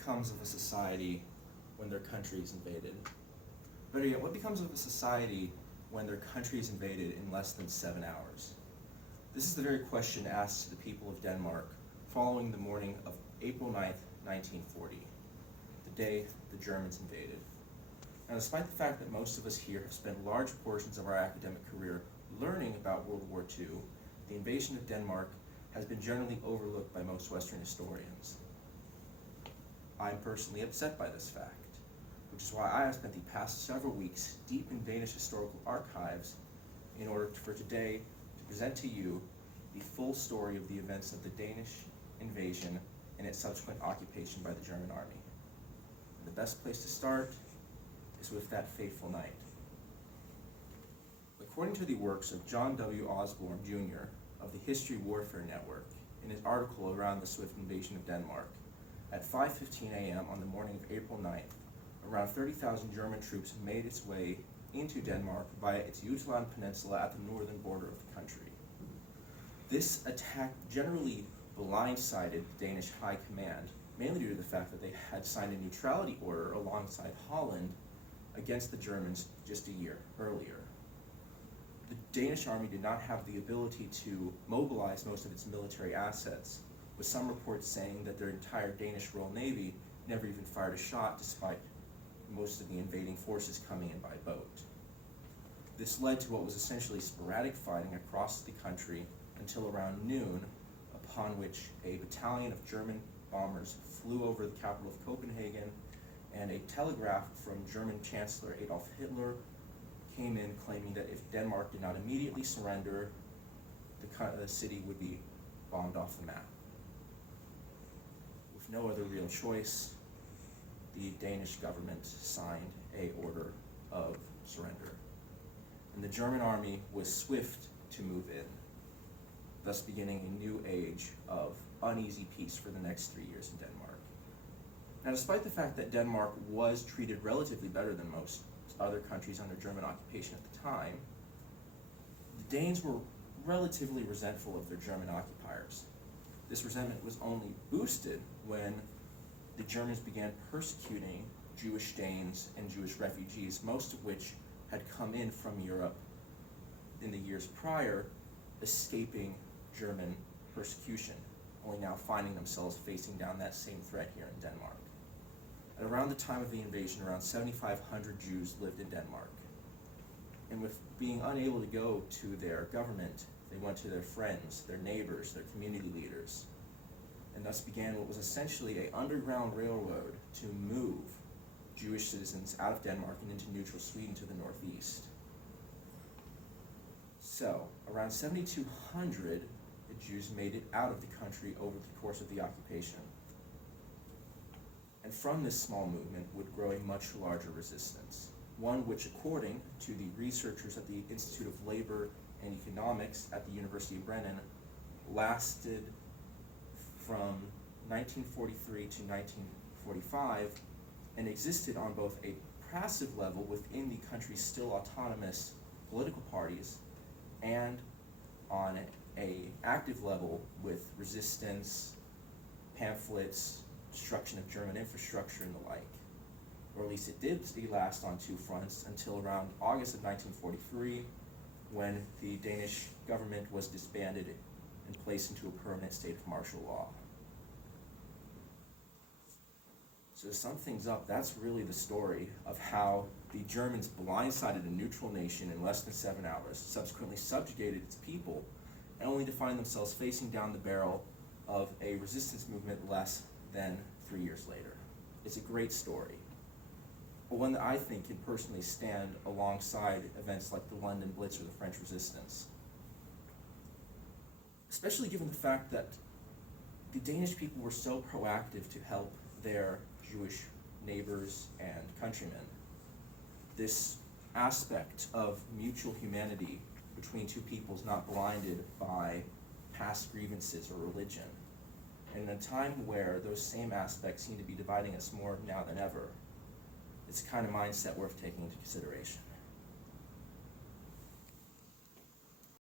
becomes of a society when their country is invaded? Better yet, what becomes of a society when their country is invaded in less than 7 hours? This is the very question asked to the people of Denmark following the morning of April 9th, 1940, the day the Germans invaded. Now, despite the fact that most of us here have spent large portions of our academic career learning about World War II, the invasion of Denmark has been generally overlooked by most Western historians. I'm personally upset by this fact, which is why I have spent the past several weeks deep in Danish historical archives in order for today to present to you the full story of the events of the Danish invasion and its subsequent occupation by the German army. And the best place to start is with that fateful night. According to the works of John W. Osborne, Jr. of the History Warfare Network, in his article around the swift invasion of Denmark, at 5:15 a.m. on the morning of April 9th, around 30,000 German troops made its way into Denmark via its Jutland Peninsula at the northern border of the country. This attack generally blindsided the Danish High Command, mainly due to the fact that they had signed a neutrality order alongside Holland against the Germans just a year earlier. The Danish army did not have the ability to mobilize most of its military assets, with some reports saying that their entire Danish Royal Navy never even fired a shot despite most of the invading forces coming in by boat. This led to what was essentially sporadic fighting across the country until around noon, upon which a battalion of German bombers flew over the capital of Copenhagen, and a telegraph from German Chancellor Adolf Hitler came in claiming that if Denmark did not immediately surrender, the city would be bombed off the map. With no other real choice, the Danish government signed an order of surrender, and the German army was swift to move in, thus beginning a new age of uneasy peace for the next 3 years in Denmark. Now, despite the fact that Denmark was treated relatively better than most other countries under German occupation at the time, the Danes were relatively resentful of their German occupiers. This resentment was only boosted when the Germans began persecuting Jewish Danes and Jewish refugees, most of which had come in from Europe in the years prior, escaping German persecution, only now finding themselves facing down that same threat here in Denmark. At around the time of the invasion, around 7,500 Jews lived in Denmark. And with being unable to go to their government, they went to their friends, their neighbors, their community leaders, and thus began what was essentially an underground railroad to move Jewish citizens out of Denmark and into neutral Sweden to the northeast. So, around 7,200 Jews made it out of the country over the course of the occupation. And from this small movement would grow a much larger resistance, one which, according to the researchers at the Institute of Labor and Economics at the University of Brennan, lasted from 1943 to 1945 and existed on both a passive level within the country's still autonomous political parties and on an active level with resistance, pamphlets, destruction of German infrastructure, and the like. Or at least it did last on two fronts until around August of 1943, when the Danish government was disbanded and placed into a permanent state of martial law. So to sum things up, that's really the story of how the Germans blindsided a neutral nation in less than 7 hours, subsequently subjugated its people, and only to find themselves facing down the barrel of a resistance movement less than 3 years later. It's a great story, but one that I think can personally stand alongside events like the London Blitz or the French Resistance. Especially given the fact that the Danish people were so proactive to help their Jewish neighbors and countrymen. This aspect of mutual humanity between two peoples not blinded by past grievances or religion. And in a time where those same aspects seem to be dividing us more now than ever, it's a kind of mindset worth taking into consideration.